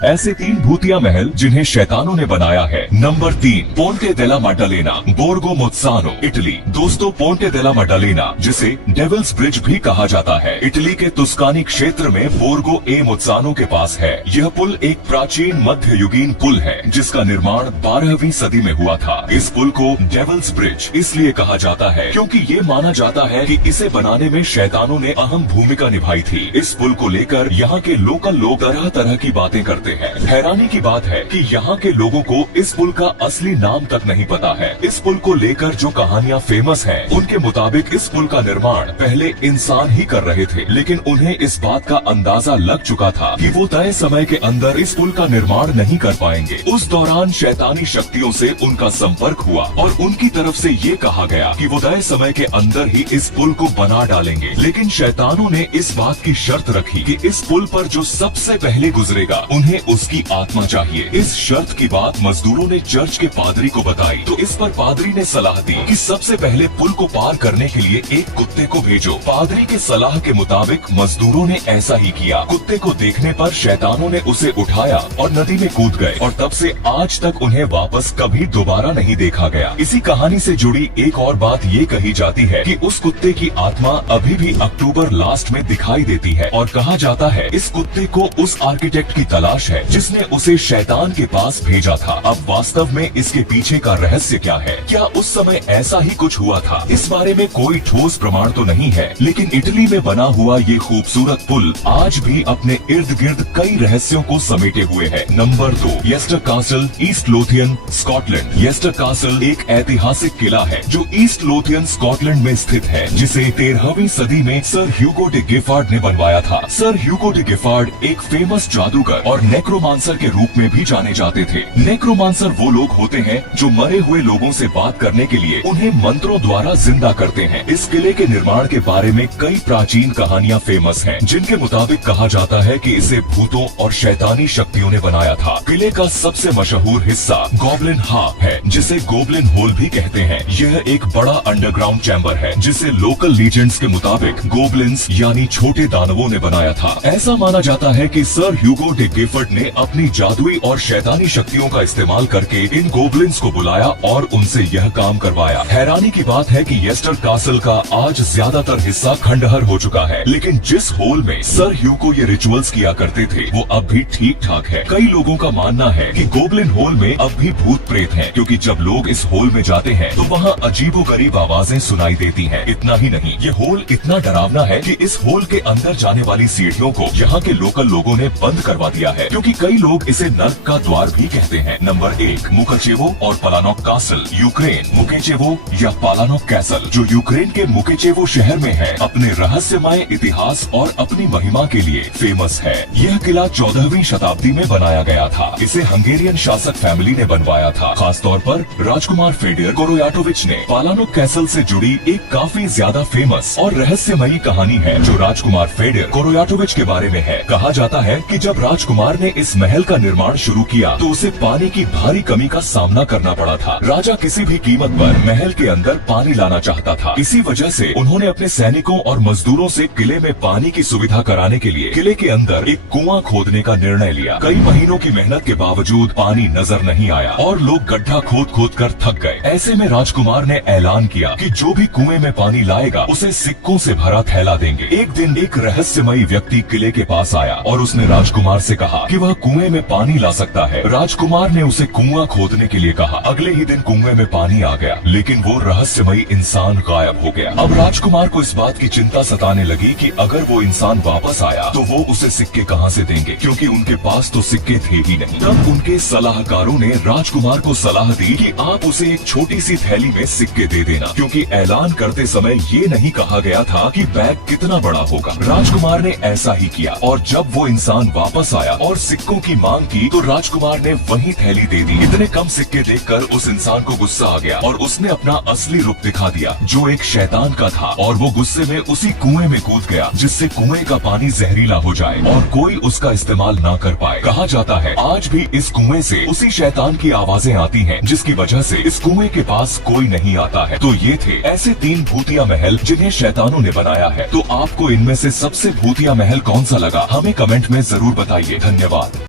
ऐसे 3 भूतिया महल जिन्हें शैतानों ने बनाया है। नंबर 3, पोंटे डेला माड्डालेना, बोर्गो मोत्सानो, इटली। दोस्तों, पोंटे डेला माड्डालेना, जिसे डेविल्स ब्रिज भी कहा जाता है, इटली के तुस्कानी क्षेत्र में बोर्गो ए मोत्सानो के पास है। यह पुल एक प्राचीन मध्ययुगीन पुल है जिसका निर्माण 12वीं सदी में हुआ था। इस पुल को डेविल्स ब्रिज इसलिए कहा जाता है क्योंकि ये माना जाता है कि इसे बनाने में शैतानों ने अहम भूमिका निभाई थी। इस पुल को लेकर यहाँ के लोकल लोग तरह तरह की बातें करते हैं। हैरानी की बात है कि यहाँ के लोगों को इस पुल का असली नाम तक नहीं पता है। इस पुल को लेकर जो कहानियाँ फेमस हैं, उनके मुताबिक इस पुल का निर्माण पहले इंसान ही कर रहे थे, लेकिन उन्हें इस बात का अंदाजा लग चुका था कि वो तय समय के अंदर इस पुल का निर्माण नहीं कर पाएंगे। उस दौरान शैतानी शक्तियों से उनका संपर्क हुआ और उनकी तरफ से ये कहा गया कि वो तय समय के अंदर ही इस पुल को बना डालेंगे। लेकिन शैतानों ने इस बात की शर्त रखी कि इस पुल पर जो सबसे पहले गुजरेगा उन्हें उसकी आत्मा चाहिए। इस शर्त की बात मजदूरों ने चर्च के पादरी को बताई तो इस पर पादरी ने सलाह दी कि सबसे पहले पुल को पार करने के लिए एक कुत्ते को भेजो। पादरी के सलाह के मुताबिक मजदूरों ने ऐसा ही किया। कुत्ते को देखने पर शैतानों ने उसे उठाया और नदी में कूद गए और तब से आज तक उन्हें वापस कभी दोबारा नहीं देखा गया। इसी कहानी से जुड़ी एक और बात ये कही जाती है कि उस कुत्ते की आत्मा अभी भी अक्टूबर लास्ट में दिखाई देती है और कहा जाता है इस कुत्ते को उस आर्किटेक्ट की तलाश है जिसने उसे शैतान के पास भेजा था। अब वास्तव में इसके पीछे का रहस्य क्या है? क्या उस समय ऐसा ही कुछ हुआ था? इस बारे में कोई ठोस प्रमाण तो नहीं है, लेकिन इटली में बना हुआ ये खूबसूरत पुल आज भी अपने इर्द गिर्द कई रहस्यों को समेटे हुए है। Number 2, Yester Castle, East Lothian, Scotland. Yester Castle एक ऐतिहासिक किला है जो ईस्ट लोथियन, स्कॉटलैंड में स्थित है, जिसे 13वीं सदी में सर ह्यूगो डे गिफार्ड ने बनवाया था। सर ह्यूगो डे गिफार्ड एक फेमस जादूगर और नेक्रोमांसर के रूप में भी जाने जाते थे। नेक्रोमांसर वो लोग होते हैं जो मरे हुए लोगों से बात करने के लिए उन्हें मंत्रों द्वारा जिंदा करते हैं। इस किले के निर्माण के बारे में कई प्राचीन कहानियां फेमस हैं, जिनके मुताबिक कहा जाता है कि इसे भूतों और शैतानी शक्तियों ने बनाया था। किले का सबसे मशहूर हिस्सा गॉबलिन हाफ है, जिसे गोबलिन होल भी कहते हैं। यह एक बड़ा अंडरग्राउंड चैम्बर है जिसे लोकल लीजेंड्स के मुताबिक गोबलिन्स यानी छोटे दानवों ने बनाया था। ऐसा माना जाता है कि सर ह्यूगो डे गिफर्ड ने अपनी जादुई और शैतानी शक्तियों का इस्तेमाल करके इन गोबलिन्स को बुलाया और उनसे यह काम करवाया। हैरानी की बात है कि येस्टर कासल का आज ज्यादातर हिस्सा खंडहर हो चुका है, लेकिन जिस होल में सर ह्यूगो ये रिचुअल्स किया करते थे वो अब भी ठीक ठाक है। कई लोगों का मानना है कि गोबलिन होल में अब भी भूत प्रेत हैं, क्योंकि जब लोग इस होल में जाते हैं तो वहाँ अजीबोगरीब आवाजें सुनाई देती हैं। इतना ही नहीं, ये होल इतना डरावना है कि इस होल के अंदर जाने वाली सीढ़ियों को यहाँ के लोकल लोगों ने बंद करवा दिया है, क्योंकि कई लोग इसे नर्क का द्वार भी कहते हैं। नंबर 1, मुकेचेवो और पालानोक कासल, यूक्रेन। मुकेचेवो या पालानोक कैसल जो यूक्रेन के मुकेचेवो शहर में है, अपने रहस्यमय इतिहास और अपनी महिमा के लिए फेमस है। यह किला 14वीं शताब्दी में बनाया गया था। इसे हंगेरियन शासक फैमिली ने बनवाया था। खास तौर पर राजकुमार फेडियर कोरोयाटोविच ने। पालानोक कैसल से जुड़ी एक काफी ज्यादा फेमस और रहस्यमयी कहानी है जो राजकुमार फेडियर कोरोयाटोविच के बारे में है। कहा जाता है कि जब राजकुमार ने इस महल का निर्माण शुरू किया तो उसे पानी की भारी कमी का सामना करना पड़ा था। राजा किसी भी कीमत पर महल के अंदर पानी लाना चाहता था। इसी वजह से उन्होंने अपने सैनिकों और मजदूरों से किले में पानी की सुविधा कराने के लिए किले के अंदर एक कुआं खोदने का निर्णय लिया। कई महीनों की मेहनत के बावजूद पानी नजर नहीं आया और लोग गड्ढा खोद खोद कर थक गए। ऐसे में राजकुमार ने ऐलान किया कि जो भी कुएं में पानी लाएगा उसे सिक्कों से भरा थैला देंगे। एक दिन एक रहस्यमयी व्यक्ति किले के पास आया और उसने राजकुमार से कहा कि वह कुएं में पानी ला सकता है। राजकुमार ने उसे कुआं खोदने के लिए कहा। अगले ही दिन कुएं में पानी आ गया, लेकिन वो रहस्यमयी इंसान गायब हो गया। अब राजकुमार को इस बात की चिंता सताने लगी कि अगर वो इंसान वापस आया तो वो उसे सिक्के कहाँ से देंगे, क्योंकि उनके पास तो सिक्के थे ही नहीं। तब उनके सलाहकारों ने राजकुमार को सलाह दी कि आप उसे एक छोटी सी थैली में सिक्के दे देना, क्योंकि ऐलान करते समय ये नहीं कहा गया था कि बैग कितना बड़ा होगा। राजकुमार ने ऐसा ही किया और जब वो इंसान वापस आया और सिक्कों की मांग की तो राजकुमार ने वही थैली दे दी। इतने कम सिक्के देखकर उस इंसान को गुस्सा आ गया और उसने अपना असली रूप दिखा दिया, जो एक शैतान का था, और वो गुस्से में उसी कुएं में कूद गया जिससे कुएं का पानी जहरीला हो जाए और कोई उसका इस्तेमाल ना कर पाए। कहा जाता है आज भी इस कुएं से उसी शैतान की आवाजें आती हैं, जिसकी वजह से इस कुएं के पास कोई नहीं आता है। तो ये थे ऐसे 3 भूतिया महल जिन्हें शैतानों ने बनाया है। तो आपको इनमें से सबसे भूतिया महल कौन सा लगा, हमें कमेंट में जरूर बताइए। धन्यवाद।